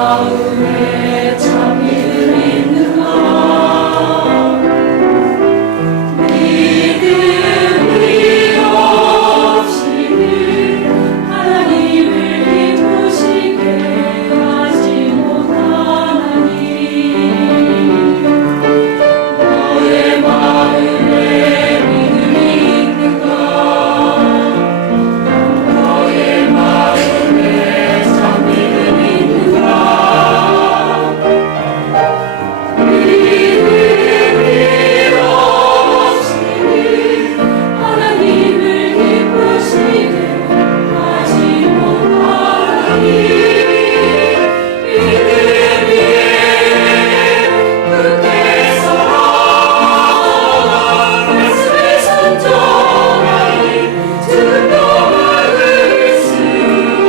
마음에 참 믿음이 있는가. 믿음이 없이는 하나님을 기쁘시게 하지 못하나니. 너의 마음에 믿음이 있는가. 너의 마음에 참 믿음이 있는가. 믿음이 없이는 하나님을 기쁘시게 하지 못하니. 믿음이 굳게 서라. 말씀에 순종하니 주도 막을 수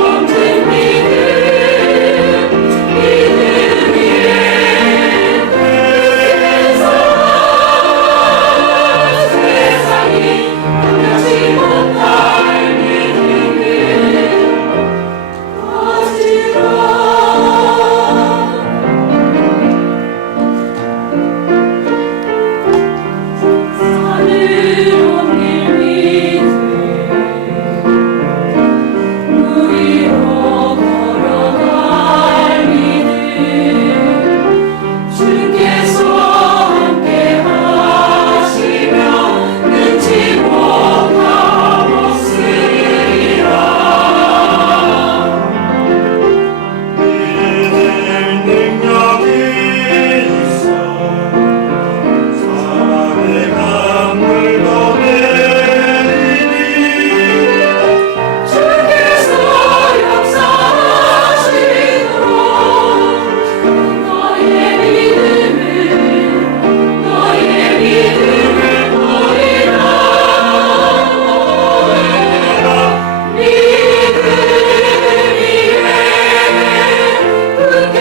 없는 믿음. 믿음 위에 세상이 감당치 못할 믿음을 가지라. 산을 옮길 믿음, 물 위로 걸어갈 믿음. 주께서 함께 하시며 능치 못하고 쓰리라. 믿을 능력이 있어 사랑의 강물도 내리니. 주께서 역사하시도록 너의 믿음을 보이라. 믿음 위에 굳게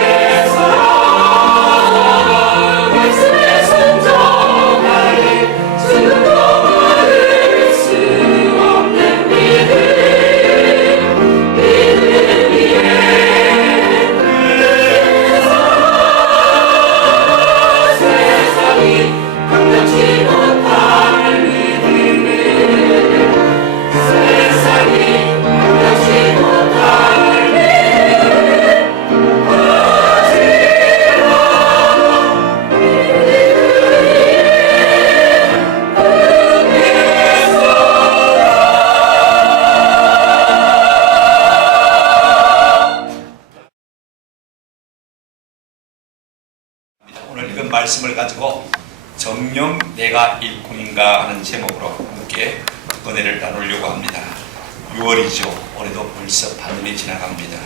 서라. 말씀에 순종하니 주도 막을 수 없는 믿음. 믿음 위에 세상이 감당치 못할 믿음을. 세상이 감당치 못할 믿음을 가지라. 오늘 읽은 말씀을 가지고 정녕 내가 일꾼인가 하는 제목으로 함께 은혜를 나누려고 합니다. 6월이죠. 올해도 벌써 반년이 지나갑니다.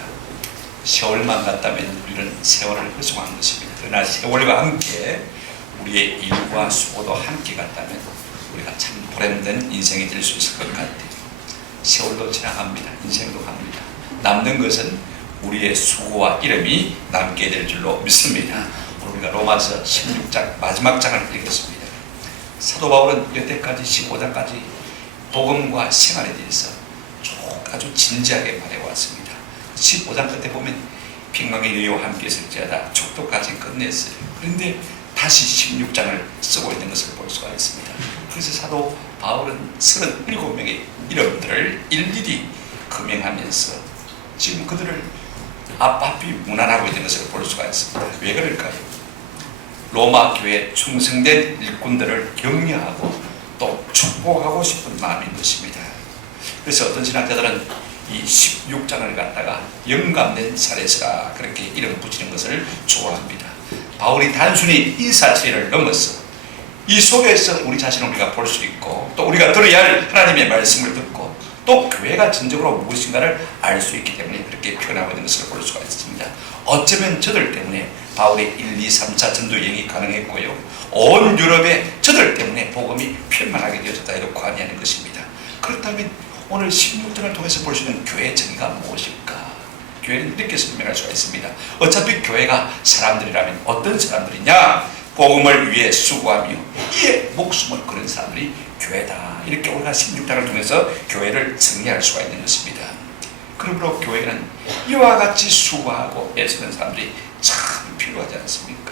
세월만 같다면 우리는 세월을 허송한 것입니다. 그러나 세월과 함께 우리의 일과 수고도 함께 갔다면 우리가 참 보람된 인생이 될 수 있을 것 같아요. 세월도 지나갑니다. 인생도 갑니다. 남는 것은 우리의 수고와 이름이 남게 될 줄로 믿습니다. 우리가 로마서 16장 마지막 장을 읽겠습니다. 사도 바울은 여태까지 15장까지 복음과 생활에 대해서 아주 진지하게 말해왔습니다. 15장 끝에 보면 평강의 여유와 함께 있을지어다 족도까지 끝냈어요. 그런데 다시 16장을 쓰고 있는 것을 볼 수가 있습니다. 그래서 사도 바울은 37명의 이름들을 일일이 금명하면서 지금 그들을 앞바삐 문안하고 있는 것을 볼 수가 있습니다. 왜 그럴까요? 로마 교회에 충성된 일꾼들을 격려하고 또 축복하고 싶은 마음인 것입니다. 그래서 어떤 신학자들은 이 16장을 갖다가 영감된 사례서라 그렇게 이름 붙이는 것을 좋아합니다. 바울이 단순히 인사체를 넘어서 이 속에서 우리 자신을 우리가 볼 수 있고 또 우리가 들어야 할 하나님의 말씀을 듣고 또 교회가 진정으로 무엇인가를 알 수 있기 때문에 그렇게 표현하고 있는 것을 볼 수가 있습니다. 어쩌면 저들 때문에 바울의 1, 2, 3, 4 전도 여행이 가능했고요. 온 유럽에 저들 때문에 복음이 편만하게 되어졌다 해도 과언이 아닌 것입니다. 그렇다면 오늘 16장을 통해서 볼 수 있는 교회의 정의가 무엇일까? 교회는 이렇게 설명할 수가 있습니다. 어차피 교회가 사람들이라면 어떤 사람들이냐? 복음을 위해 수고하며 이에 목숨을 거는 사람들이 교회다. 이렇게 우리가 16장을 통해서 교회를 정리할 수가 있는 것입니다. 그러므로 교회는 이와 같이 수고하고 애쓰는 사람들이 참 필요하지 않습니까?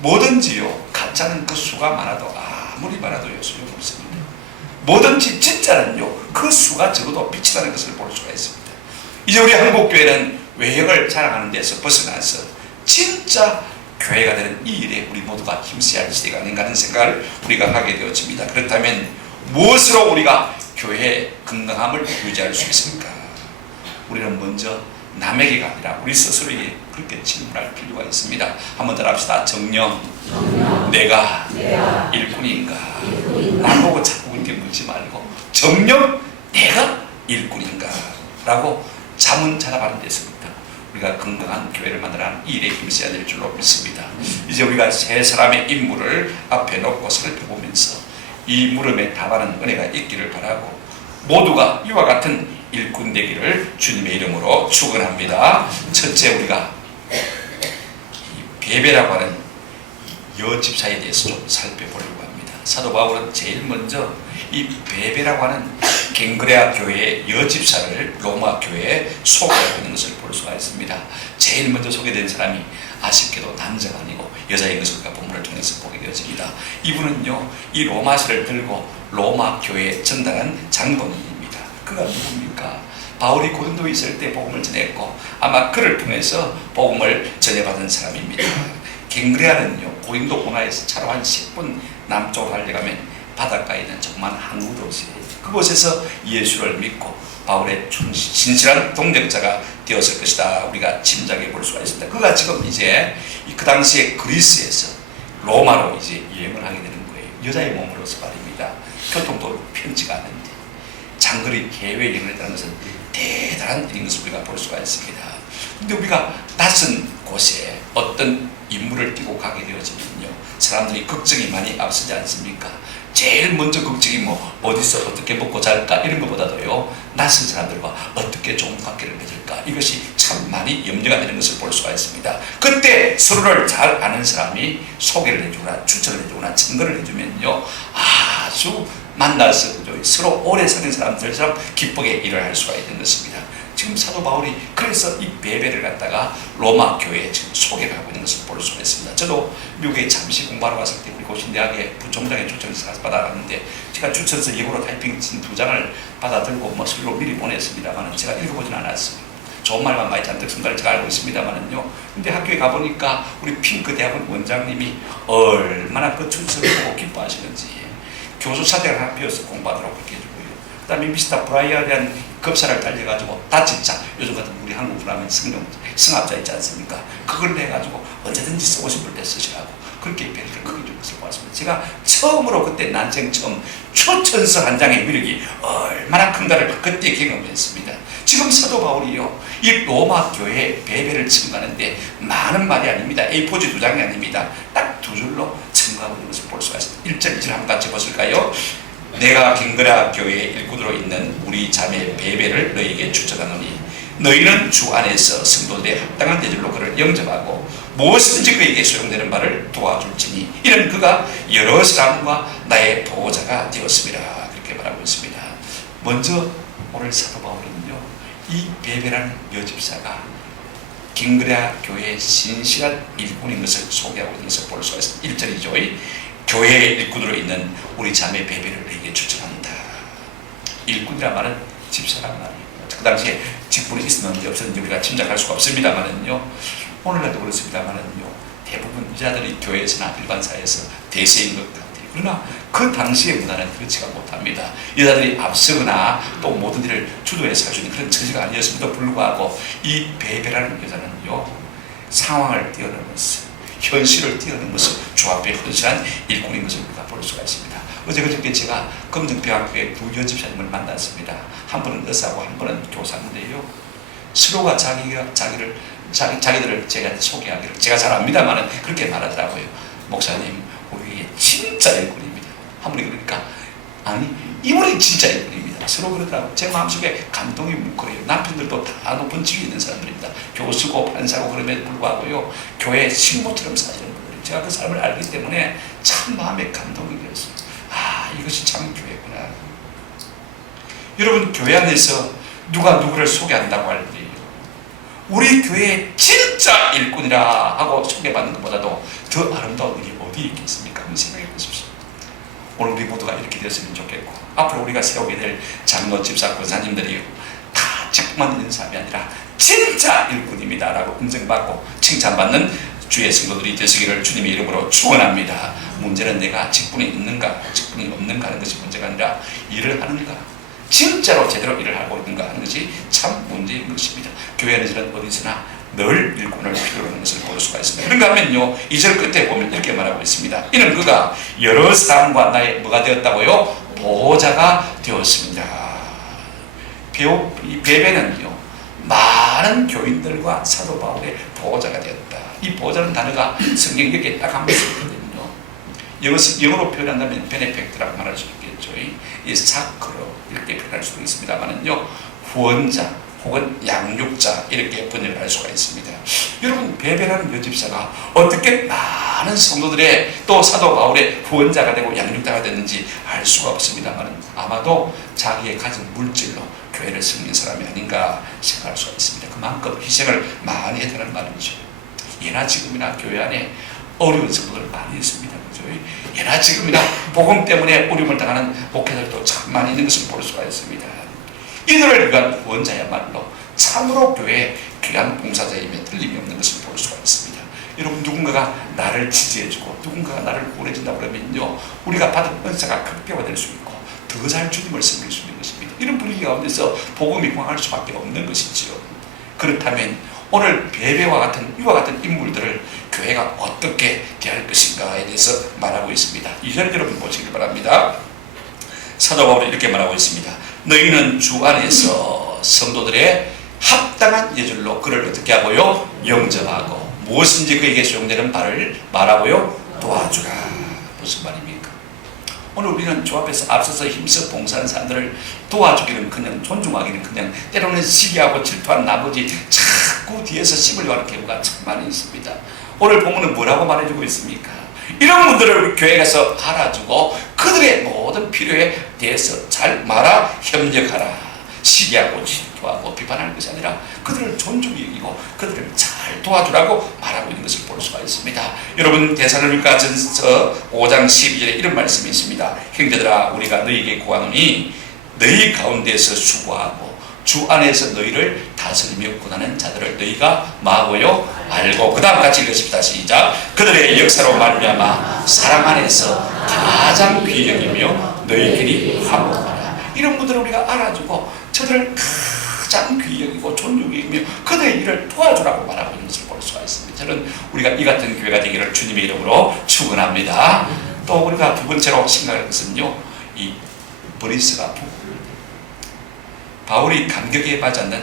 뭐든지요, 가짜는 그 수가 많아도 아무리 많아도요 소용이 없습니다. 뭐든지 진짜는요, 그 수가 적어도 빛이 나는 것을 볼 수가 있습니다. 이제 우리 한국교회는 외형을 자랑하는 데서 벗어나서 진짜 교회가 되는 이 일에 우리 모두가 힘써야 할 시대가 아닌가 하는 생각을 우리가 하게 되어집니다. 그렇다면 무엇으로 우리가 교회의 건강함을 유지할 수 있습니까? 우리는 먼저 남에게가 아니라 우리 스스로에게 그렇게 질문할 필요가 있습니다. 한번 더 합시다. 정녕, 내가 일꾼인가? 나보고 자꾸 그렇게 묻지 말고 정녕, 내가 일꾼인가? 라고 자문자답하는 데서부터 우리가 건강한 교회를 만들어가는 이 일에 힘써야 될 줄로 믿습니다. 이제 우리가 세 사람의 인물을 앞에 놓고 살펴보면서 이 물음에 답하는 은혜가 있기를 바라고 모두가 이와 같은 일꾼 되기를 주님의 이름으로 축원합니다. 첫째, 우리가 베베라고 하는 여집사에 대해서 좀 살펴보려고 합니다. 사도 바울은 제일 먼저 이 베베라고 하는 갱그레아 교회의 여집사를 로마 교회에 소개하고 있는 것을 볼 수가 있습니다. 제일 먼저 소개된 사람이 아쉽게도 남자가 아니고 여자인 것을 우리가 본문을 통해서 보게 되어집니다. 이분은요, 이 로마서를 들고 로마 교회에 전달한 장본인입니다. 그가 누굽니까? 바울이 고린도에 있을 때 복음을 전했고 아마 그를 통해서 복음을 전해받은 사람입니다. 갱그레아는요, 고린도 공항에서 차로 한 10분 남쪽으로 달려가면 바닷가에 있는 조그만 항구 도시예요. 그곳에서 예수를 믿고 바울의 진실한 동력자가 되었을 것이다. 우리가 짐작해 볼 수가 있습니다. 그가 지금 이제 그 당시에 그리스에서 로마로 이제 여행을 하게 되는 거예요. 여자의 몸으로서 말입니다. 교통도 편치가 않은데 장거리 해외 여행을 했다는 것은 대단한 일인 것을 우리가 볼 수가 있습니다. 근데 우리가 낯선 곳에 어떤 인물을 띄고 가게 되어지면요, 사람들이 걱정이 많이 앞서지 않습니까? 제일 먼저 걱정이 어디서 어떻게 먹고 잘까 이런 것보다도요, 낯선 사람들과 어떻게 좋은 관계를 맺을까, 이것이 참 많이 염려가 되는 것을 볼 수가 있습니다. 그때 서로를 잘 아는 사람이 소개를 해주거나 추천을 해주거나 증거를 해주면요, 아주 만나서 서로 오래 사는 사람들처럼 기쁘게 일을 할 수가 있는 것입니다. 지금 사도 바울이 그래서 이 베베를 갖다가 로마 교회에 지금 소개를 하고 있는 것을 볼 수가 있습니다. 저도 미국에 잠시 공부하러 갔을 때 우리 고신대학에 부총장의 추천서 받아갔는데 제가 추천서 예고로 타이핑 진 2장을 받아들고 서류로 미리 보냈습니다만 제가 읽어보진 않았습니다. 좋은 말만 많이 잔뜩 쓴 걸 제가 알고 있습니다만은요. 근데 학교에 가보니까 우리 핑크 대학원 원장님이 얼마나 그 추천서를 보고 기뻐하시는지 교수 사대를 하나 비워서 공부하도록 그렇게 해주고요. 그 다음에 미스터 브라이어에 대한 급사를 달려가지고 다치자, 요즘 같은 우리 한국 분하면 승합자 있지 않습니까? 그걸 내가지고 언제든지 쓰고 싶을 때 쓰시라고 그렇게 배려를 크게 준 것을 보았습니다. 제가 처음으로 그때 난생 처음 추천서 한 장의 위력이 얼마나 큰가를 그때 경험했습니다. 지금 사도 바울이요, 이 로마 교회에 베베를 첨가하는데 많은 말이 아닙니다. A4지 2장이 아닙니다. 딱 2줄로 첨가하고 있는 것을 볼 수가 있습니다. 1절 2절 한번 같이 보실까요? 내가 갱그레아 교회의 일꾼으로 있는 우리 자매 베베를 너희에게 추천하노니 너희는 주 안에서 성도들의 합당한 대절로 그를 영접하고 무엇이든지 그에게 소용되는 바를 도와줄지니 이는 그가 여러 사람과 나의 보호자가 되었습니다. 그렇게 말하고 있습니다. 먼저 오늘 사도 바울은요, 이 베베라는 여집사가 갱그레아 교회의 신실한 일꾼인 것을 소개하고 있는 것을 볼 수가 있습니다. 1절이죠. 교회의 일꾼으로 있는 우리 자매 베베를 너에게 추천합니다. 일꾼이란 말은 집사란 말이에요. 그 당시에 직분이 있었는지 없었는지 우리가 짐작할 수가 없습니다만은요, 오늘날도 그렇습니다만은요, 대부분 여자들이 교회에서나 일반 사회에서 대세인 것 같아요. 그러나 그 당시의 문화는 그렇지가 못합니다. 여자들이 앞서거나 또 모든 일을 주도해서 할 수 있는 그런 처지가 아니었음에도 불구하고 이 베베라는 여자는요, 상황을 뛰어넘었어요. 현실을 뛰어넘어서 주 앞에 헌신한 일꾼인 것을 우리가 볼 수가 있습니다. 어제 그저께 제가 검정평화교회 두 여집사님을 만났습니다. 한 분은 의사고 한 분은 교사인데요, 서로가 자기들을 제가 소개하기를 제가 잘 압니다만은 그렇게 말하더라고요. 목사님, 우리 진짜 일꾼입니다. 한 분이 그러니까 아니 이분이 진짜 일꾼입니다. 서로 그러더라고요. 제 마음속에 감동이 뭉클해요. 남편들도 다 높은 직위 있는 사람들입니다. 교수고 판사고 그럼에도 불구하고요, 교회 식모처럼 사시는 분들이 제가 그 사람을 알기 때문에 참 마음에 감동이 되었어요. 이것이 참 교회구나. 여러분, 교회 안에서 누가 누구를 소개한다고 할 때 우리 교회의 진짜 일꾼이라 하고 소개받는 것보다도 더 아름다운 일이 어디에 있겠습니까? 한번 생각해 보십시오. 오늘 우리 모두가 이렇게 되었으면 좋겠고, 앞으로 우리가 세우게 될 장로, 집사, 권사님들이 다 직분만 있는 사람이 아니라 진짜 일꾼입니다 라고 인정받고 칭찬받는 주의 성도들이 되시기를 주님의 이름으로 축원합니다. 문제는 내가 직분이 있는가 직분이 없는가 하는 것이 문제가 아니라 일을 하는가, 진짜로 제대로 일을 하고 있는가 하는 것이 참 문제인 것입니다. 교회는 어디서나 늘 일꾼을 필요로 하는 것을 볼 수가 있습니다. 그런가 하면요, 2절 끝에 보면 이렇게 말하고 있습니다. 이는 그가 여러 사람과 나의 뭐가 되었다고요? 보호자가 되었습니다. 이 베베는요, 많은 교인들과 사도 바울의 보호자가 되었다. 이 보호자는 단어가 성경 여기에 딱 한 번 쓰거든요. 영어로 표현한다면 베네펙트라고 말할 수 있겠죠. 이 사크로 이렇게 표현할 수도 있습니다만은요, 후원자 혹은 양육자 이렇게 번역을 할 수가 있습니다. 여러분, 베베라는 여집사가 어떻게 많은 성도들의 또 사도 바울의 후원자가 되고 양육자가 됐는지 알 수가 없습니다만 아마도 자기의 가진 물질로 교회를 섬긴 사람이 아닌가 생각할 수가 있습니다. 그만큼 희생을 많이 했다는 말이죠. 예나 지금이나 교회 안에 어려운 성도들 많이 있습니다. 그죠? 예나 지금이나 복음 때문에 어려움을 당하는 목회자들도 참 많이 있는 것을 볼 수가 있습니다. 이들을 위한 후원자야말로 참으로 교회의 귀한 봉사자임에 틀림이 없는 것을 볼 수가 있습니다. 여러분, 누군가가 나를 지지해주고 누군가가 나를 구원해준다 그러면요, 우리가 받은 은사가 극대화될 수 있고 더 잘 주님을 섬길 수 있는 것입니다. 이런 분위기 가운데서 복음이 광할 수밖에 없는 것이지요. 그렇다면 오늘 베베와 같은 이와 같은 인물들을 교회가 어떻게 대할 것인가에 대해서 말하고 있습니다. 2절 여러분 보시기 바랍니다. 사도 바울이 이렇게 말하고 있습니다. 너희는 주 안에서 성도들의 합당한 예절로 그를 어떻게 하고요? 영접하고 무엇인지 그에게 수용되는 바를 말하고요? 도와주라. 무슨 말입니까? 오늘 우리는 주 앞에서 앞서서 힘써 봉사하는 사람들을 도와주기는 그냥, 존중하기는 그냥, 때로는 시기하고 질투한 나머지 자꾸 뒤에서 씹으려고 하는 경우가 참 많이 있습니다. 오늘 본문은 뭐라고 말해주고 있습니까? 이런 분들을 우리 교회에 가서 알아주고 그들의 모든 필요에 대해서 잘 말아 협력하라. 시기하고 질투하고 비판하는 것이 아니라 그들을 존중히 여기고 그들을 잘 도와주라고 말하고 있는 것을 볼 수가 있습니다. 여러분, 데살로니가전서 5장 12절에 이런 말씀이 있습니다. 형제들아, 우리가 너희에게 구하노니 너희 가운데서 수고하고 주 안에서 너희를 다스리며 구하는 자들을 너희가 뭐하고요? 알고. 그 다음 같이 읽으십시다. 시작. 그들의 역사로 말미암아 사랑 안에서 가장 귀히 여기며 너희끼리 화목하라. 이런 분들을 우리가 알아주고 저들을 가장 귀히 여기고 존중히 여기며 그들의 일을 도와주라고 말하고 있는 것을 볼 수가 있습니다. 저는 우리가 이 같은 교회가 되기를 주님의 이름으로 축원합니다. 또 우리가 두 번째로 생각할 것은요, 이 브리스가 부부, 바울이 감격에 빠졌는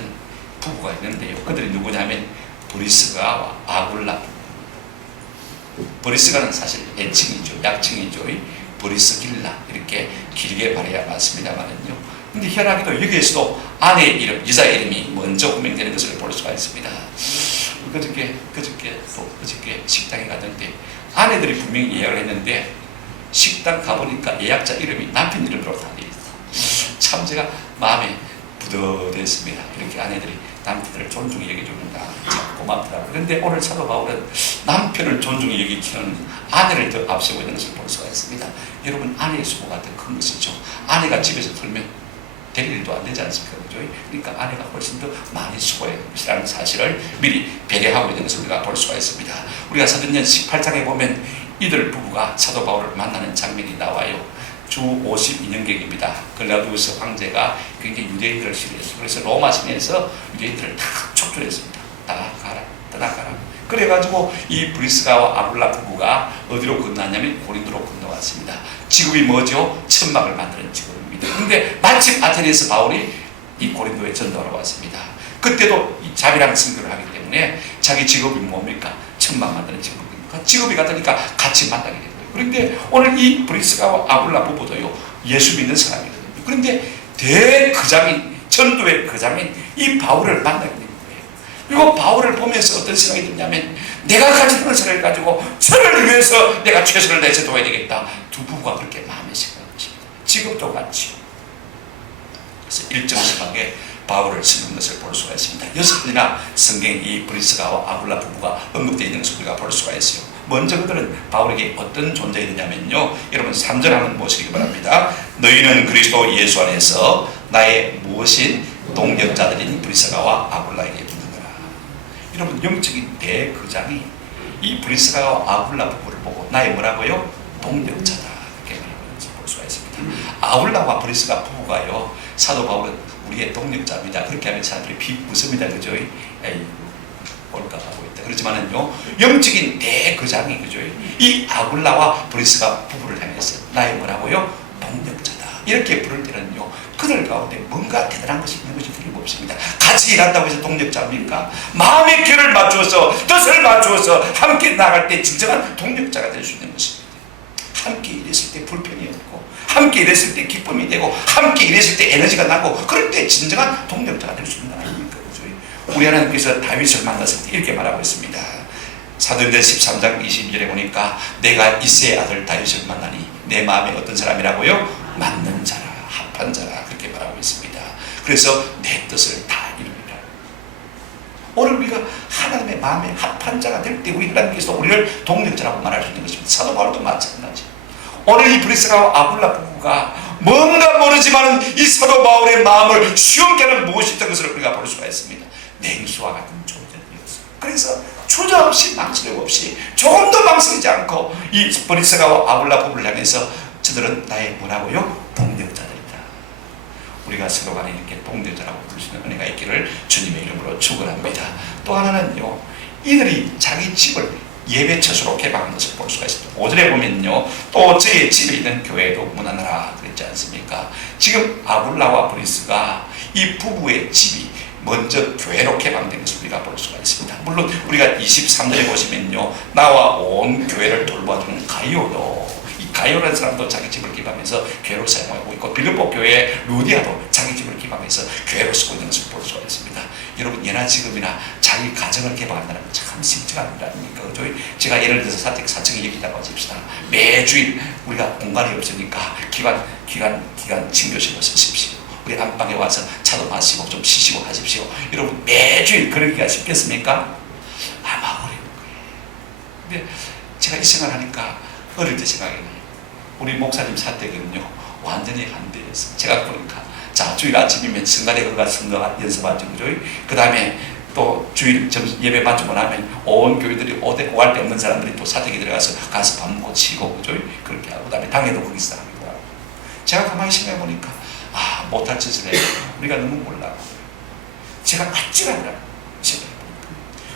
부부가 있는데요. 그들이 누구냐면 브리스가와 아굴라. 브리스가는 사실 애칭이죠, 약칭이죠. 브리스길라 이렇게 길게 말해야 맞습니다만은요. 근데 희한하게도 여기에서도 아내의 이름, 여자의 이름이 먼저 호명되는 것을 볼 수가 있습니다. 그저께 식당에 갔는데 아내들이 분명히 예약을 했는데 식당 가보니까 예약자 이름이 남편 이름으로 다 되어 있어. 참 제가 마음에 부드러웠습니다. 이렇게 아내들이 남편을 존중히 여기주는가 참 고맙더라고요. 그런데 오늘 사도 바울은 남편을 존중히 여기키는 아내를 더 앞세우고 있는 것을 볼 수가 있습니다. 여러분, 아내의 수고가 더 큰 것이죠. 아내가 집에서 털면 될 일도 안 되지 않습니까? 그러니까 아내가 훨씬 더 많이 수고해야 할 것이라는 사실을 미리 배려하고 있는 것을 우리가 볼 수가 있습니다. 우리가 사도행전 18장에 보면 이들 부부가 사도 바울을 만나는 장면이 나와요. 주 52년경입니다. 글라우디우스 황제가 굉장히 유대인들을 싫어했어요. 그래서 로마 시내에서 유대인들을 다 촉출했습니다. 다 가라, 떠나가라. 그래가지고 이 브리스가와 아굴라 부부가 어디로 건너냐면 고린도로 건너왔습니다. 직업이 뭐죠? 천막을 만드는 직업입니다. 그런데 마침 아테네에서 바울이 이 고린도에 전도하러 왔습니다. 그때도 이 자비랑 선교를 하기 때문에 자기 직업이 뭡니까? 천막 만드는 직업입니까? 직업이 같으니까 같이 만나게 됩니다. 그런데 오늘 이 브리스가와 아굴라 부부도요, 예수 믿는 사람이거든요. 그런데 대거장인, 전도의 거장인 이 바울을 만나게 됩니다. 그리고 바울을 보면서 어떤 생각이 드냐면 내가 가진 은사를 가지고 저를 위해서 내가 최선을 다해서 도와야 되겠다. 두 부부가 그렇게 마음에 생각한 것입니다. 직업도 같이. 그래서 일정 시간에 바울을 쓰는 것을 볼 수가 있습니다. 6번이나 성경에 이 브리스가와 아굴라 부부가 언급되어 있는 것을 우리가 볼 수가 있어요. 먼저 그들은 바울에게 어떤 존재이냐면요, 여러분 3절 한번 보시기 바랍니다. 너희는 그리스도 예수 안에서 나의 무엇인 동역자들인 브리스가와 아굴라에게 묻는거라. 여러분, 영적인 대거장이 이 브리스가와 아굴라 부부를 보고 나의 뭐라고요? 동역자다, 이렇게 말하는 것을 볼 수가 있습니다. 아굴라와 브리스가 부부가요, 사도 바울은 우리의 동역자입니다, 그렇게 하면 사람들이 비웃습니다. 그죠? 에이, 올까 하고 있다. 그렇지만은요, 영적인 대거장이, 그죠? 이 아굴라와 브리스가 부부를 향해서 나의 뭐라고요? 동역자다, 이렇게 부를 때는요, 그들 가운데 뭔가 대단한 것이 있는 것이 틀림없습니다. 같이 일한다고 해서 동역자입니까? 마음의 결을 맞추어서, 뜻을 맞추어서 함께 나갈 때 진정한 동역자가 될 수 있는 것입니다. 함께 일했을 때 불편이 없고, 함께 일했을 때 기쁨이 되고, 함께 일했을 때 에너지가 나고, 그럴 때 진정한 동역자가 될 수 있는 거 아닙니까? 우리 하나님께서 다윗을 만났을 때 이렇게 말하고 있습니다. 사도행전 13장 22절에 보니까 내가 이새의 아들 다윗을 만나니 내 마음에 어떤 사람이라고요? 맞는 자라, 합한 자라, 그렇게 말하고 있습니다. 그래서 내 뜻을 다 이루리라. 오늘 우리가 하나님의 마음에 합한 자가 될 때 우리 하나님께서 우리를 동역자라고 말할 수 있는 것입니다. 사도 바울도 마찬가지. 오늘 이 브리스가와 아굴라 부부가 뭔가 모르지만 이 사도 바울의 마음을 시험케 하는 무엇이 있던 것을 우리가 볼 수가 있습니다. 냉수와 같은 존재였어요. 그래서 주저없이 망설임 없이 조금도 망설이지 않고 이 브리스가와 아굴라 부부를 향해서 저들은 나의 뭐라고요? 동역자들이다. 우리가 서로 간에 이렇게 동역자라고 부를 수 있는 은혜가 있기를 주님의 이름으로 축원합니다. 또 하나는요, 이들이 자기 집을 예배처소로 개방한 것을 볼 수가 있습니다. 5절에 보면요, 또 저의 집에 있는 교회도 문안하라 그랬지 않습니까? 지금 아굴라와 브리스가 이 부부의 집이 먼저 교회로 개방된 것을 우리가 볼 수가 있습니다. 물론 우리가 23절에 보시면요, 나와 온 교회를 돌봐주는 가이오도, 이 가이오라는 사람도 자기 집을 기반해서 교회로 사용하고 있고, 빌립보 교회 루디아도 자기 집을 기반해서 교회로 쓰고 있는 것을 볼 수가 있습니다. 여러분, 예나 지금이나 자기 가정을 개방한다는 건 참 쉽지가 않습니까? 제가 예를 들어서 사택 얘기다고 하십시다. 매주일 우리가 공간이 없으니까 기관 친교실로 쓰십시오. 우리 안방에 와서 차도 마시고 좀 쉬시고 하십시오. 여러분, 매주일 그러기가 쉽겠습니까? 아마 어려울 거예요. 근데 제가 이 생각하니까 어릴 때 생각이 나요. 우리 목사님 사택은요, 완전히 반대였어요. 제가 보니까 자, 주일 아침이면 성가대 가서 성가 연습하죠. 그죠? 그 다음에 또 주일 예배 마치고 나면 온 교회들이 오할 데 없는 사람들이 또 사택에 들어가서 가서 밥 먹고 치고, 그죠? 그렇게 하고, 그 다음에 당에도 거기서 하기도 하고. 제가 가만히 생각해 보니까 못할 짓을 해요. 우리가 너무 몰라요. 제가 아찔하더라 생각해 보니까.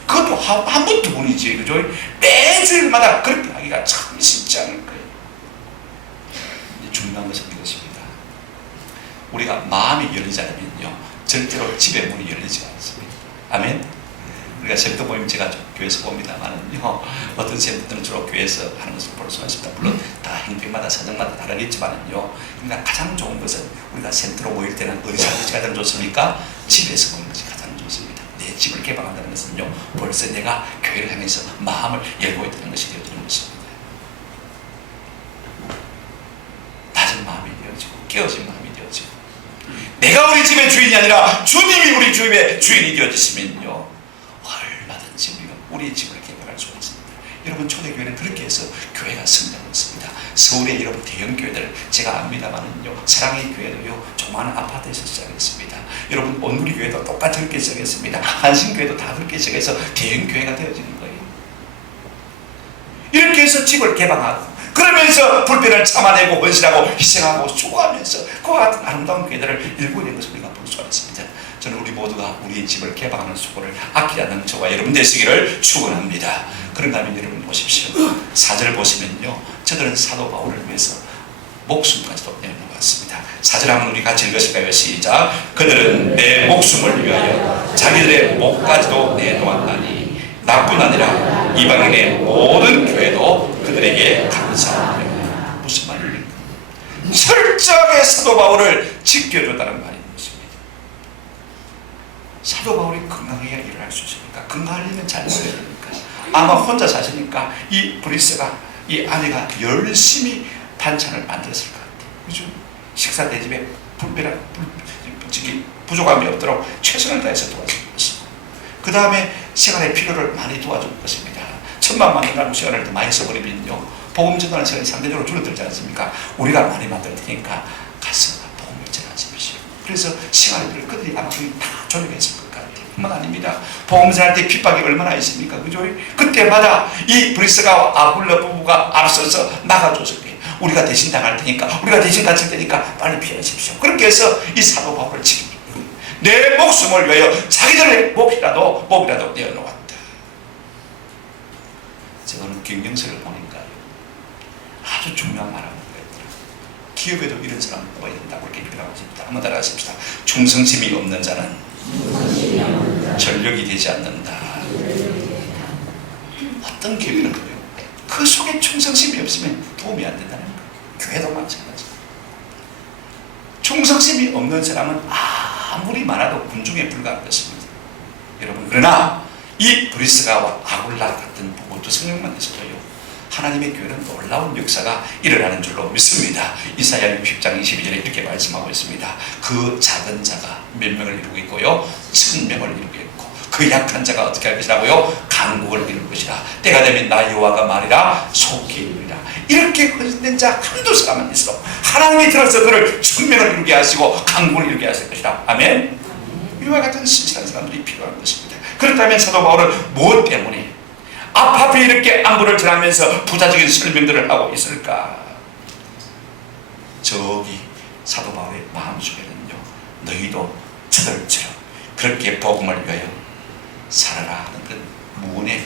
그것도 한 번, 두 번이지, 그죠? 매주일마다 그렇게 하기가 참 쉽지 않을 거예요. 중요한 것은 이것입니다. 우리가 마음이 열리지 않으면요, 절대로 집의 문이 열리지 않습니다. 아멘. 우리가 세부터 보면 제가 교회에서 봅니다만은요, 어떤 세부터는 주로 교회에서 하는 것을 볼 수가 있습니다. 물론 다 행동마다 사정마다 다르겠지만은요, 우리가 가장 좋은 것은 우리가 센터로 모일 때는 어디서 하는 것이 가장 좋습니까? 집에서 모이는 것이 가장 좋습니다. 내 집을 개방한다는 것은요, 벌써 내가 교회를 향해서 마음을 열고 있다는 것이 되어지는 것입니다. 낮은 마음이 되어지고 깨어진 마음이 되어지고, 내가 우리 집의 주인이 아니라 주님이 우리 집의 주인이 되어지시면요, 얼마든지 우리가 우리의 집을 개발할 수가 있습니다. 여러분, 초대교회는 그렇게 해서 교회가 성장했습니다. 서울의 여러분 대형 교회들 제가 압니다만은요, 사랑의 교회도요, 조그마한 아파트에서 시작했습니다. 여러분, 온누리 교회도 똑같이 그렇게 시작했습니다. 한신교회도 다 그렇게 시작해서 대형 교회가 되어지는 거예요. 이렇게 해서 집을 개방하고, 그러면서 불편을 참아내고 헌신하고 희생하고 수고하면서 그와 같은 아름다운 교회들을 일구는 것을 우리가 볼 수가 있습니다. 저는 우리 모두가 우리의 집을 개방하는 수고를 아끼지 않는 저와 여러분 되시기를 축원합니다. 그런가 하면 여러분 보십시오. 4절 보시면요, 저들은 사도 바울을 위해서 목숨까지도 내놓았습니다. 4절 한번 우리 같이 읽으실까요? 시작. 그들은 내 목숨을 위하여 자기들의 목까지도 내놓았나니 나뿐 아니라 이방인의 모든 교회도 그들에게 감사합니다. 무슨 말입니까? 철저하게 사도 바울을 지켜줬다는 말인 것입니다. 사도 바울이 건강해야 일을 할 수 있습니까? 건강하려면 잘 먹어야 됩니까? 아마 혼자 사시니까 이 브리스가, 이 아내가 열심히 반찬을 만들었을 것 같아요. 그죠? 식사 대접에 부족함이 없도록 최선을 다해서 도와줄 것입니다. 그 다음에 생활의 필요를 많이 도와줄 것입니다. 천만 만이라고 시간을 더 많이 써버리면요, 복음 전하는 시간이 상대적으로 줄어들지 않습니까? 우리가 많이 만들 테니까 가서 복음을 전하십시오. 그래서 생활의 필요를 그들이 아마 다 조력했을 것 같아요. 뿐만 아닙니다. 복음 전할 때 핍박이 얼마나 있습니까? 그죠? 그때마다 이 브리스가와 아굴라 부부가 앞서서 막아줬을 거예요. 우리가 대신 당할 테니까, 우리가 대신 갇힐 테니까 빨리 피하십시오. 그렇게 해서 이 사도 바울을 지킵니다. 내 목숨을 위하여 자기들의 목이라도 내어놓았다. 저는 경영서를 보니까요, 아주 중요한 말 하는 거가 있더라고요. 기업에도 이런 사람을 뽑아야 된다고 그렇게 표현하고 있습니다. 한번 따라하십시다. 충성심이 없는 자는 전력이 되지 않는다. 어떤 기업이든 그래요. 그 속에 충성심이 없으면 도움이 안 된다는 거예요. 교회도 마찬가지. 충성심이 없는 사람은 아무리 많아도 군중에 불과한 것입니다. 여러분, 그러나 이 브리스가와 아굴라 같은 부부 두 성령만 있어도요, 하나님의 교회는 놀라운 역사가 일어나는 줄로 믿습니다. 이사야 60장 22절에 이렇게 말씀하고 있습니다. 그 작은 자가 몇 명을 이루고 있고요, 1000명을 이루고 있고, 그 약한 자가 어떻게 할 것이라고요? 강국을 이룰 것이라. 때가 되면 나 여호와가 말이라 속히 이루리라. 이렇게 헌신된 자 한두 사람은 있어 하나님이 들어서 그를 1000명을 이루게 하시고 강국을 이루게 하실 것이라. 아멘. 이와 같은 신실한 사람들이 필요한 것입니다. 그렇다면 사도 바울은 무엇 때문에 앞에 이렇게 안부를 전하면서 부자적인 설명들을 하고 있을까? 저기 사도 바울의 마음속에는요, 너희도 저들처럼 그렇게 복음을 위하여 살아라 하는 그 무언의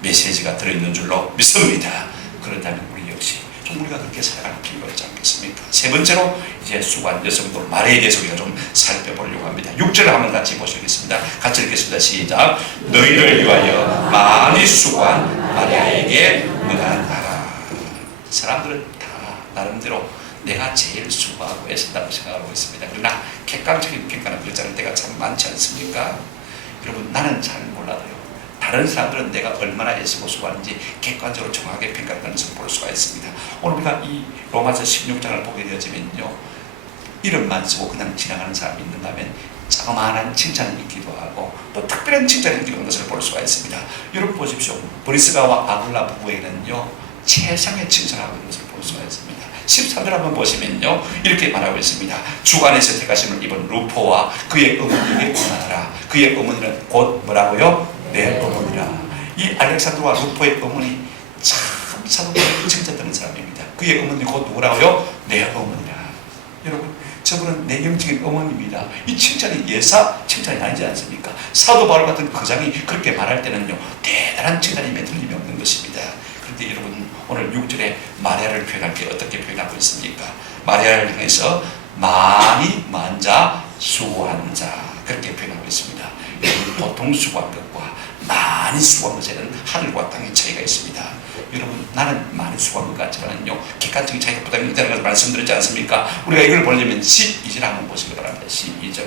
메시지가 들어있는 줄로 믿습니다. 그렇다면 우리 역시 좀 우리가 그렇게 살아가는 필요가 있지 않겠습니까? 세 번째로 이제 수고한 여성도 말에 대해서 우리가 좀 살펴보려고 합니다. 6절을 한번 같이 보시겠습니다. 같이 읽겠습니다. 시작. 너희를 위하여 많이 수고한 마리아에게 문안하라. 사람들은 다 나름대로 내가 제일 수고하고 애쓴다고 생각하고 있습니다. 그러나 객관적인 평가는 그렇지 않을 때가 참 많지 않습니까? 여러분, 나는 잘 몰라도요, 다른 사람들은 내가 얼마나 애쓰고 수고하는지 객관적으로 정확하게 평가하는 것을 볼 수가 있습니다. 오늘 우리가 이 로마서 16장을 보게 되어지면요, 이름만 쓰고 그냥 지나가는 사람이 있는다면 자그마한 칭찬이 있기도 하고 또 특별한 칭찬이 있는 것을 볼 수가 있습니다. 여러분 보십시오. 브리스가와 아굴라 부부에게는요, 최상의 칭찬하고 있는 것을 볼 수가 있습니다. 13절 한번 보시면요, 이렇게 말하고 있습니다. 주 안에서 택하심을 입은 루포와 그의 어머니에게 권하라. 그의 어머니는 곧 뭐라고요? 내 어머니라. 이 알렉산드로와 루포의 어머니 참 사도들이 칭찬되는 사람입니다. 그의 어머니 곧 누구라고요? 내 어머니라. 여러분, 저분은 내 영적인 어머니입니다. 이 칭찬이 예사 칭찬이 아니지 않습니까? 사도 바울 같은 거장이 그렇게 말할 때는요, 대단한 칭찬이 틀림이 없는 것입니다. 그런데 여러분, 오늘 6절에 마리아를 표현할 때 어떻게 표현하고 있습니까? 마리아를 향해서 많이 만자 수고한 자, 그렇게 표현하고 있습니다. 여러분, 보통 수고한 것과 많이 수고한 것에는 하늘과 땅의 차이가 있습니다. 여러분, 나는 많이 수고한 것 같지만요, 객관적인 차이가 부담이 있다는 것을 말씀드렸지 않습니까? 우리가 이걸 보려면 12절 한번 보시기 바랍니다. 12절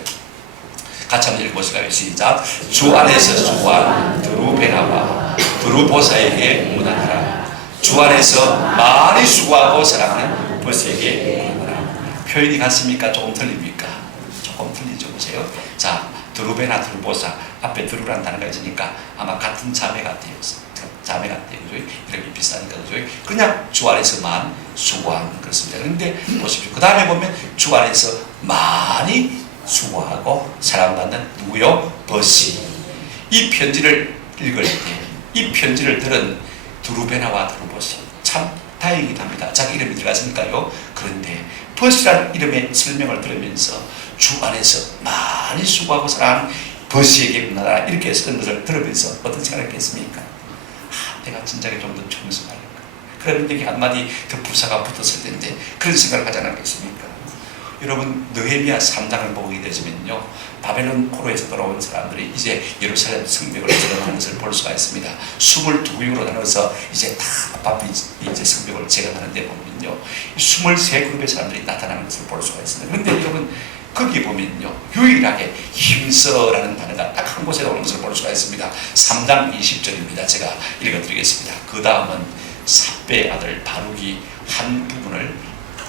같이 한번 읽어보실까요? 시작. 주 안에서 수고한 드루베나와 드루보사에게 문안하라. 주 안에서 많이 수고하고 사랑하는 보스에게 문안하라. 표현이 같습니까? 조금 틀립니까? 조금 틀리죠. 보세요. 자, 드루베나 드루보사, 앞에 드루라는 단어가 있으니까 아마 같은 자매 같아요. 자매 같아요. 그죠? 이름이 비슷하니까. 그죠? 그냥 주 안에서만 수고하는 그렇습니다. 그런데 보십시오. 그 다음에 보면 주 안에서 많이 수고하고 사랑받는 누구요? 버시. 이 편지를 읽을 때, 이 편지를 들은 드루베나와 드루보시 참 다행이긴 합니다. 자기 이름이 들어갔으니까요. 그런데 버시라는 이름의 설명을 들으면서 주 안에서 많이 수고하고 사랑하는 버시에게 문하라 이렇게 쓰는 것을 들으면서 어떤 생각을 했겠습니까? 내가 진작에 좀 더 충성할까? 그러면 여기 한마디 더 부사가 붙었을 텐데 그런 생각을 하지 않았겠습니까? 여러분, 느헤미야 3장을 보게 되시면요, 바벨론 포로에서 돌아온 사람들이 이제 예루살렘 성벽을 재건하는 것을 볼 수가 있습니다. 22그룹으로 나눠서 이제 다 바삐 이제 성벽을 재건하는 데 보면요, 23그룹의 사람들이 나타나는 것을 볼 수가 있습니다. 그런데 여러분, 거기 보면요, 유일하게 힘써라는 단어가 딱 한 곳에 나오는 것을 볼 수가 있습니다. 3장 20절입니다. 제가 읽어드리겠습니다. 그 다음은 삽배의 아들 바룩이 한 부분을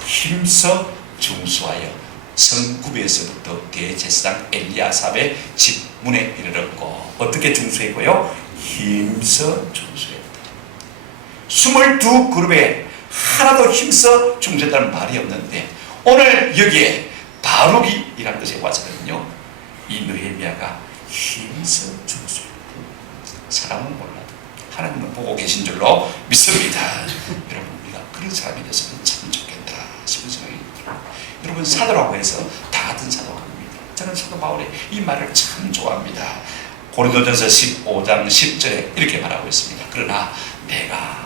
힘써 중수하여 성구비에서부터 대제사장 엘리야삽의 집 문에 이르렀고 어떻게 중수했고요? 힘써 중수했다. 22그룹에 하나도 힘써 중수했다는 말이 없는데 오늘 여기에 바룩이라는 것에 와서는요, 이 느헤미야가 힘써 중수했다. 사람은 몰라도 하나님은 보고 계신 줄로 믿습니다. 여러분, 우리가 그런 사람이 됐으면 참 좋겠다 싶은 생각이 들어요. 여러분, 사도라고 해서 다 같은 사도가 아닙니다. 저는 사도 바울의 이 말을 참 좋아합니다. 고린도전서 15장 10절에 이렇게 말하고 있습니다. 그러나 내가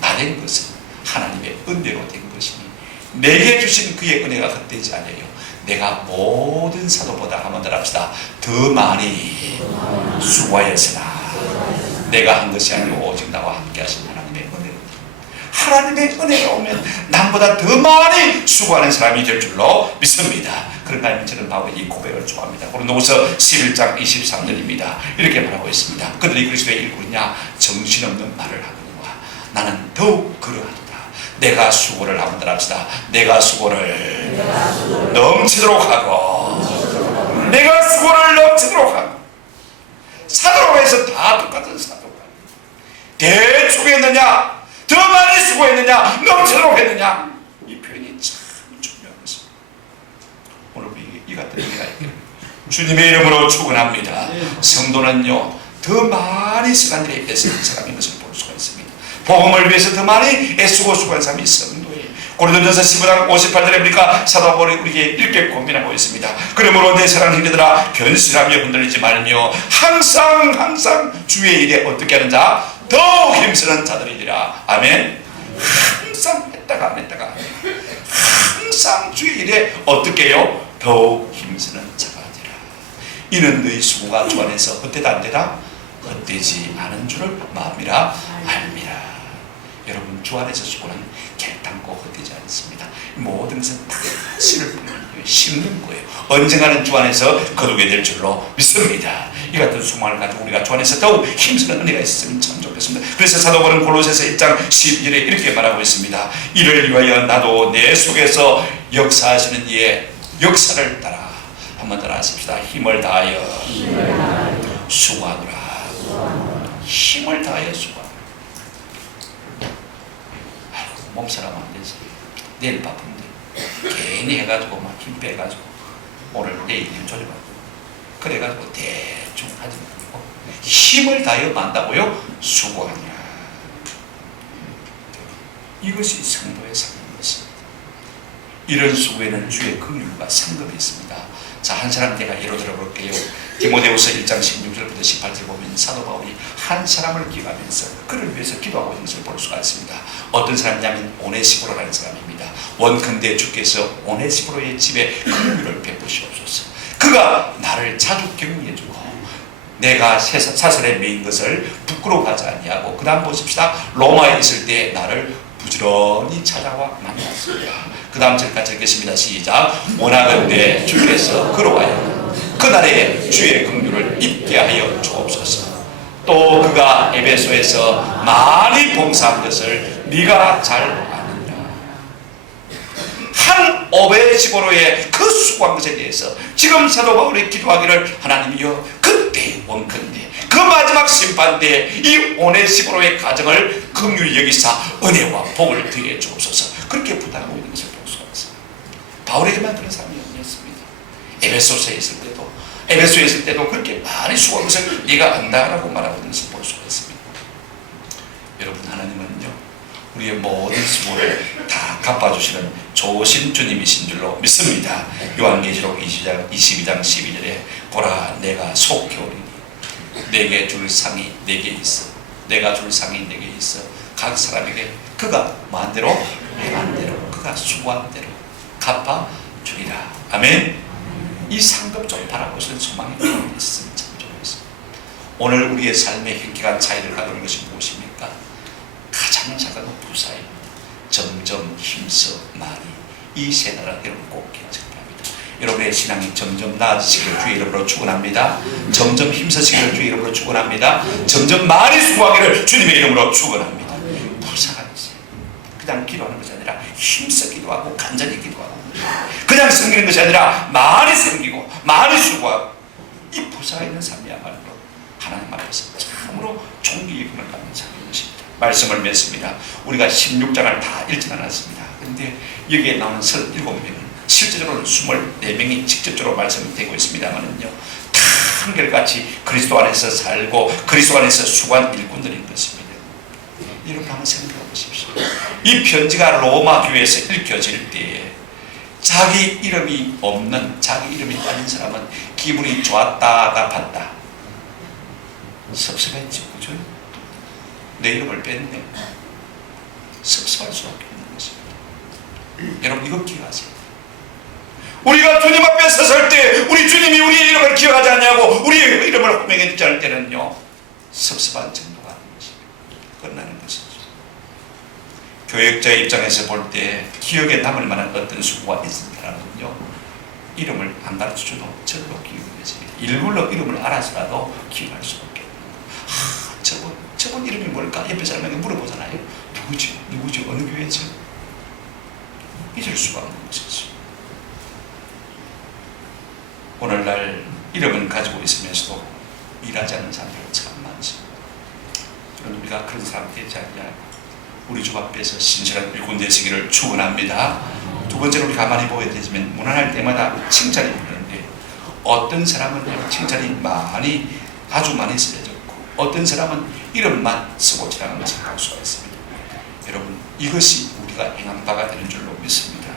나 된 것은 하나님의 은혜로 된 것이니 내게 주신 그의 은혜가 헛되지 않아요. 내가 모든 사도보다 한번 더 합시다. 더 많이 수고하였으나 내가 한 것이 아니고 오직 나와 함께 하신 하나님의 은혜. 하나님의 은혜가 오면 남보다 더 많이 수고하는 사람이 될 줄로 믿습니다. 그런가 하면 저는 바울의 이 고백을 좋아합니다. 고린도후서 11장 23절입니다. 이렇게 말하고 있습니다. 그들이 그리스도의 일꾼이냐 정신없는 말을 하거니와 나는 더욱 그러하도다. 내가 수고를 한번 더 합시다. 내가 수고를 넘치도록 하고 내가 수고를 넘치도록 하고. 사도라고 해서 다 똑같은 사도가 대충 했느냐, 더 많이 수고했느냐, 넘치도록 했느냐, 이 표현이 참 중요한 것입니다. 오늘 이 같은 의미가 있기를 주님의 이름으로 축원합니다. 성도는요, 더 많이 시간 일에 애쓰는 사람인 것을 볼 수가 있습니다. 복음을 위해서 더 많이 애쓰고 수고한 사람이 성도예요. 고린도전서 15장 58절에 보니까 사도 바울이 우리에게 이렇게 고민하고 있습니다. 그러므로 내 사랑하는 형제들아 견실하며 흔들리지 말며 항상 주의 일에 어떻게 하는 자 더욱 힘쓰는 자들이니라. 아멘. 항상 했다가 안 했다가 항상 주의 일에 어떻게 해요? 더욱 힘쓰는 자가 되라. 이는 너희 수고가 주 안에서 헛되다 안 되다? 헛되지 않은 줄을 마음이라 알미라. 여러분, 주 안에서 수고는 결단코 헛되지 않습니다. 모든 것은 다 씨를 뿌리는 거예요. 심는 거예요. 언젠가는 주 안에서 거두게 될 줄로 믿습니다. 이 같은 소망을 가지고 우리가 주 안에서 더욱 힘쓰는 은혜가 있으면 참 좋겠습니다. 그래서 사도 바울은 골로새서 1장 12절에 이렇게 말하고 있습니다. 이를 위하여 나도 내 속에서 역사하시는 이의 역사를 따라 한번 따라 하십시다. 힘을 다하여 수고하노라. 힘을 다하여 수고하노라. 몸사람 안 되지. 내일 바쁜데 괜히 해가지고 막 힘 빼가지고 오늘 내일 일 조져가지고 그래가지고 대충 하지 말고 힘을 다하여 만다고요? 수고하니라. 이것이 성도의 삶입니다. 이런 수고에는 주의 긍휼과 상급이 있습니다. 자, 한 사람 제가 예로 들어볼게요. 디모데후서 1장 16절부터 18절 보면 사도 바울이 한 사람을 기가면서 그를 위해서 기도하고 있는 것을 볼 수가 있습니다. 어떤 사람이냐면 오네시포로라는 사람입니다. 원컨대 주께서 오네시포로의 집에 긍휼을 베푸시옵소서. 그가 나를 자주 격려해주고 내가 사설에 매인 것을 부끄러워하지 아니하고, 그 다음 보십시다. 로마에 있을 때 나를 부지런히 찾아와 만났습니다. 그 다음 절까지 읽겠습니다. 시작. 원하건대 주께서 그로하여 그날에 주의 긍휼을 입게 하여 주옵소서. 또 그가 에베소에서 많이 봉사한 것을 네가 잘 아느니라. 한 오베시보로의 그 수고한 것에 대해서 지금 사도 바울이 기도하기를, 하나님이여 그때 원컨대 그 마지막 심판 때 이 오네시보로의 가정을 긍휼히 여기사 은혜와 복을 더해 주옵소서. 그렇게 부탁하고 있는 것을 볼 수가 있습니다. 바울에게만 그런 사람이 아니었습니다. 에베소에 있을 때도 그렇게 많이 수고한 것을 네가 안다라고 말하고 있는 것을 볼 수가 있습니다. 여러분, 하나님은요 우리의 모든 수고를 다 갚아주시는 좋으신 주님이신 줄로 믿습니다. 요한계시록 22장 12절에 보라 내가 속히 오리니 내게 줄 상이 내게 있어, 내가 줄 상이 내게 있어 각 사람에게 그가 마음대로 행한 대로 그가 수고한 대로 갚아주리라. 아멘. 이 상급 좀 바라보시는 소망이 있으면 참 좋겠습니다. 오늘 우리의 삶의 현격한 차이를 가두는 것이 무엇입니까? 가장 작은 부사입니다. 점점 힘써 많이. 이 세 나라 여러분 꼭 기억하시기 바랍니다. 여러분의 신앙이 점점 나아지시기를 주의 이름으로 축원합니다. 점점 힘쓰시기를 주의 이름으로 축원합니다. 점점 많이 수고하기를 주님의 이름으로 축원합니다. 부사가 있어요. 그냥 기도하는 것이 아니라 힘써 기도하고 간절히 기도하고 그냥 섬기는 것이 아니라 많이 섬기고 많이 수고하고 이 부자가 있는 삶이야말로 하나님 앞에서 참으로 존귀 기쁨을 받는 삶인 것입니다. 말씀을 맺습니다. 우리가 16장을 다 읽지는 않았습니다. 그런데 여기에 나오는 37명은 실제적으로는 24명이 직접적으로 말씀되고 있습니다만은요, 다 한결같이 그리스도 안에서 살고 그리스도 안에서 수고한 일꾼들인 것입니다. 여러분 한번 생각해 보십시오. 이 편지가 로마 교회에서 읽혀질 때에 자기 이름이 없는, 자기 이름이 빠진 사람은 기분이 좋았다 나빴다, 섭섭했지, 그죠? 내 이름을 뺐네. 섭섭할 수밖에 없는 것입니다. 여러분 이거 기억하세요. 우리가 주님 앞에 섰을 때 우리 주님이 우리의 이름을 기억하지 않냐고 우리의 이름을 호명해 주지 않을 때는요, 섭섭한 정도가 아닌 것입니다. 끝나는 것이죠. 교역자의 입장에서 볼 때 기억에 남을 만한 어떤 수고가 있었다면요, 이름을 안 가르쳐줘도 저절로 기억이 되습니다. 일부러 이름을 알아서라도 기억할 수밖에 없는 거. 저분 이름이 뭘까? 옆에 사람에게 물어보잖아요. 누구지? 어느 교회죠? 잊을 수가 없는 것이죠. 오늘날 이름은 가지고 있으면서도 일하지 않는 사람들이 참 많습니다. 그런 우리가 그런 사람 되지 않냐, 우리 주 앞에서 신실한 일꾼 되시기를 축원합니다. 두 번째로 우리 가만히 보게 되지만 무난할 때마다 칭찬이 있는데 어떤 사람은 칭찬이 많이, 아주 많이 쓰여졌고 어떤 사람은 이름만 쓰고 지나가는 것을 볼 수가 있습니다. 여러분 이것이 우리가 행한 바가 되는 줄로 믿습니다.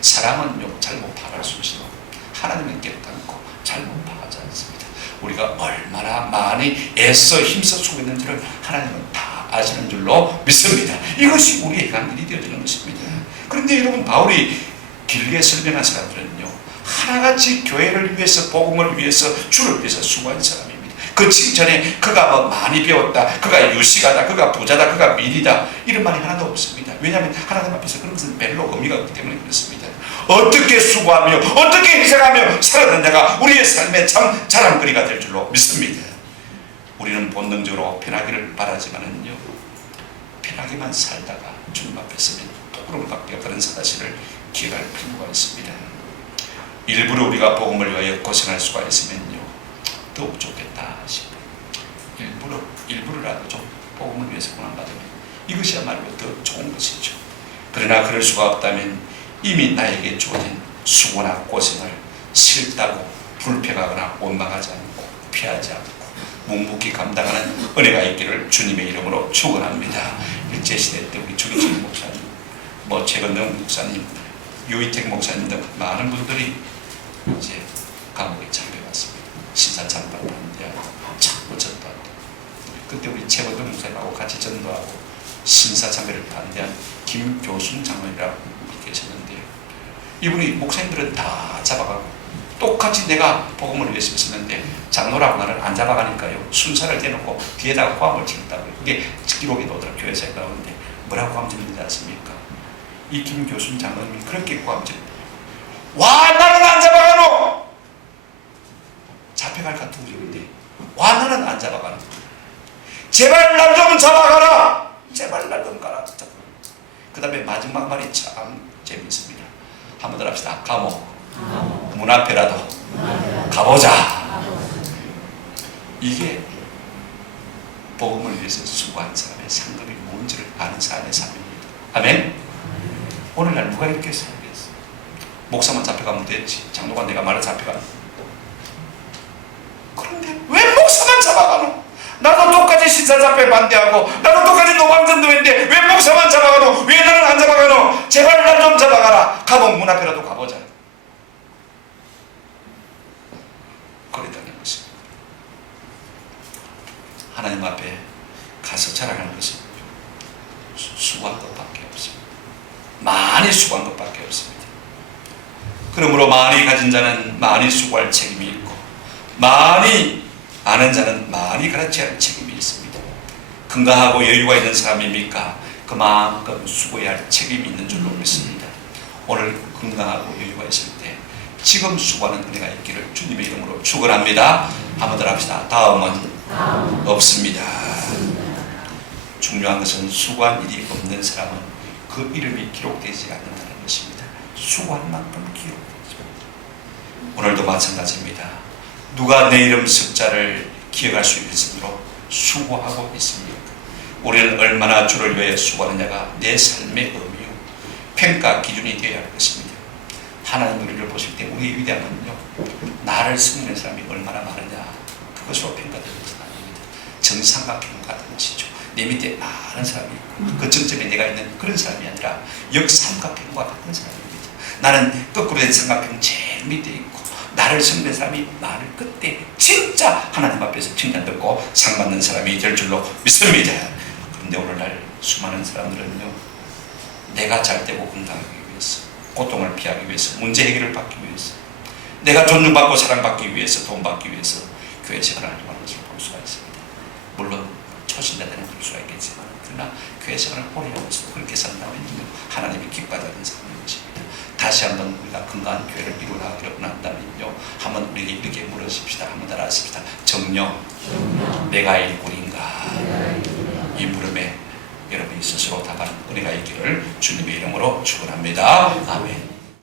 사람은요 잘못 파악할 수 있어요. 하나님은 깨닫고 잘못 파악하지 않습니다. 우리가 얼마나 많이 애써 힘써 수고했는지를 하나님은 다 아시는 줄로 믿습니다. 이것이 우리의 행한 일이 되어지는 것입니다. 그런데 여러분 바울이 길게 설명한 사람들은요, 하나같이 교회를 위해서, 복음을 위해서, 주를 위해서 수고한 사람입니다. 그 칭찬에 그가 뭐 많이 배웠다, 그가 유식하다, 그가 부자다, 그가 미리다, 이런 말이 하나도 없습니다. 왜냐하면 하나님 앞에서 그런 것은 별로 의미가 없기 때문에 그렇습니다. 어떻게 수고하며 어떻게 희생하며 살아가는 자가 우리의 삶의 참 자랑거리가 될 줄로 믿습니다. 우리는 본능적으로 편하기를 바라지만은요, 편하게만 살다가 주님 앞에 서면 부끄러움을 밖에 없다는 사실을 기억할 필요가 있습니다. 일부러 우리가 복음을 위하여 고생할 수가 있으면요, 더욱 좋겠다 싶어요. 일부러라도 좀 복음을 위해서 고난받으면 이것이야말로 더 좋은 것이죠. 그러나 그럴 수가 없다면 이미 나에게 주어진 수고나 고생을 싫다고 불평하거나 원망하지 않고 피하지 않고 묵묵히 감당하는 은혜가 있기를 주님의 이름으로 축원합니다. 일제시대 때 우리 주기철 목사님, 최건동 목사님, 유희택 목사님 등 많은 분들이 이제 감옥에 잡혀갔습니다. 신사참배 반대하고 자꾸 전도한다. 그때 우리 최건동 목사님하고 같이 전도하고 신사참배를 반대한 김교순 장로님이라고 계셨는데, 이분이 목사님들은 다 잡아가고 똑같이 내가 복음을 위해서 있었는데 장로라고 나를 안 잡아가니까요, 순사를 대놓고 뒤에다가 고함을 치겠다고. 그게 기록이 나오더라고요. 교회에서 나오는데 뭐라고 고함 치는지 아십니까? 이 김교순 장로님이 그렇게 고함 치는데, 와 나는 안 잡아가노! 잡혀갈 같은 우리인데 와 나는 안 잡아가노? 제발 날 좀 잡아가라! 제발 날 좀 가라. 그 다음에 마지막 말이 참 재밌습니다. 한번 더 합시다. 감옥 문 앞에라도 가보자. 이게 복음을 위해서 수고한 사람의 상급이 뭔지를 아는 사람의 삶입니다. 아멘. 오늘날 누가 이렇게 살겠어? 목사만 잡혀가면 됐지, 장로가 내가 말을 잡혀가는. 그런데 왜 목사만 잡아가노? 나도 똑같이 신사잡배 반대하고 나도 똑같이 노방전도인데 왜 목사만 잡아가노? 왜 나는 안 잡아가노? 제발 날 좀 잡아가라. 감옥 문 앞에라도 가보자. 그랬다는 것입니다. 하나님 앞에 가서 자랑하는 것은 수고한 것밖에 없습니다. 많이 수고한 것밖에 없습니다. 그러므로 많이 가진 자는 많이 수고할 책임이 있고 많이 아는 자는 많이 가르쳐야 할 책임이 있습니다. 건강하고 여유가 있는 사람입니까? 그만큼 수고해야 할 책임이 있는 줄로 믿습니다. 오늘 건강하고 여유가 있을 때 지금 수고하는 은혜가 있기를 주님의 이름으로 축원합니다. 한번 더 합시다. 다음은 없습니다. 중요한 것은 수고한 일이 없는 사람은 그 이름이 기록되지 않는다는 것입니다. 수고한 만큼 기록되죠. 오늘도 마찬가지입니다. 누가 내 이름 숫자를 기억할 수 있으므로 수고하고 있습니까? 우리는 얼마나 주를 위해 수고하느냐가 내 삶의 의미요 평가 기준이 되어야 할 것입니다. 하나님 우리를 보실 때 우리의 위대함은요, 나를 섬기는 사람이 얼마나 많으냐, 그것으로 평가되는 것은 아닙니다. 정삼각형 같은 것이죠. 내 밑에 많은 사람이 있고 그 정점에 내가 있는 그런 사람이 아니라 역삼각형과 같은 사람입니다. 나는 거꾸로 된 삼각형 제일 밑에 있고 나를 섬기는 사람이 많을 그때 진짜 하나님 앞에서 칭찬 듣고 상 받는 사람이 될 줄로 믿습니다. 그런데 오늘날 수많은 사람들은요, 내가 잘 되고 건강하기 위해서, 고통을 피하기 위해서, 문제 해결을 받기 위해서, 내가 존중받고 사랑받기 위해서, 돈 받기 위해서 교회 생활을 하려고 하는 것을 볼 수가 있습니다. 물론 초신자들은 그럴 수가 있겠지만, 그러나 교회 생활을 오래 하면서 그렇게 산다면요, 하나님이 기뻐하는 사람인 것입니다. 다시 한번 우리가 건강한 교회를 이루어나가기로 원한다면요, 한번 우리에게 이렇게 물으십시다. 한번 따라하십시다. 정녕 내가 일꾼인가? 이 물음에 여러분이 스스로 답하는 은혜가 있기를 주님의 이름으로 축원합니다. 아멘.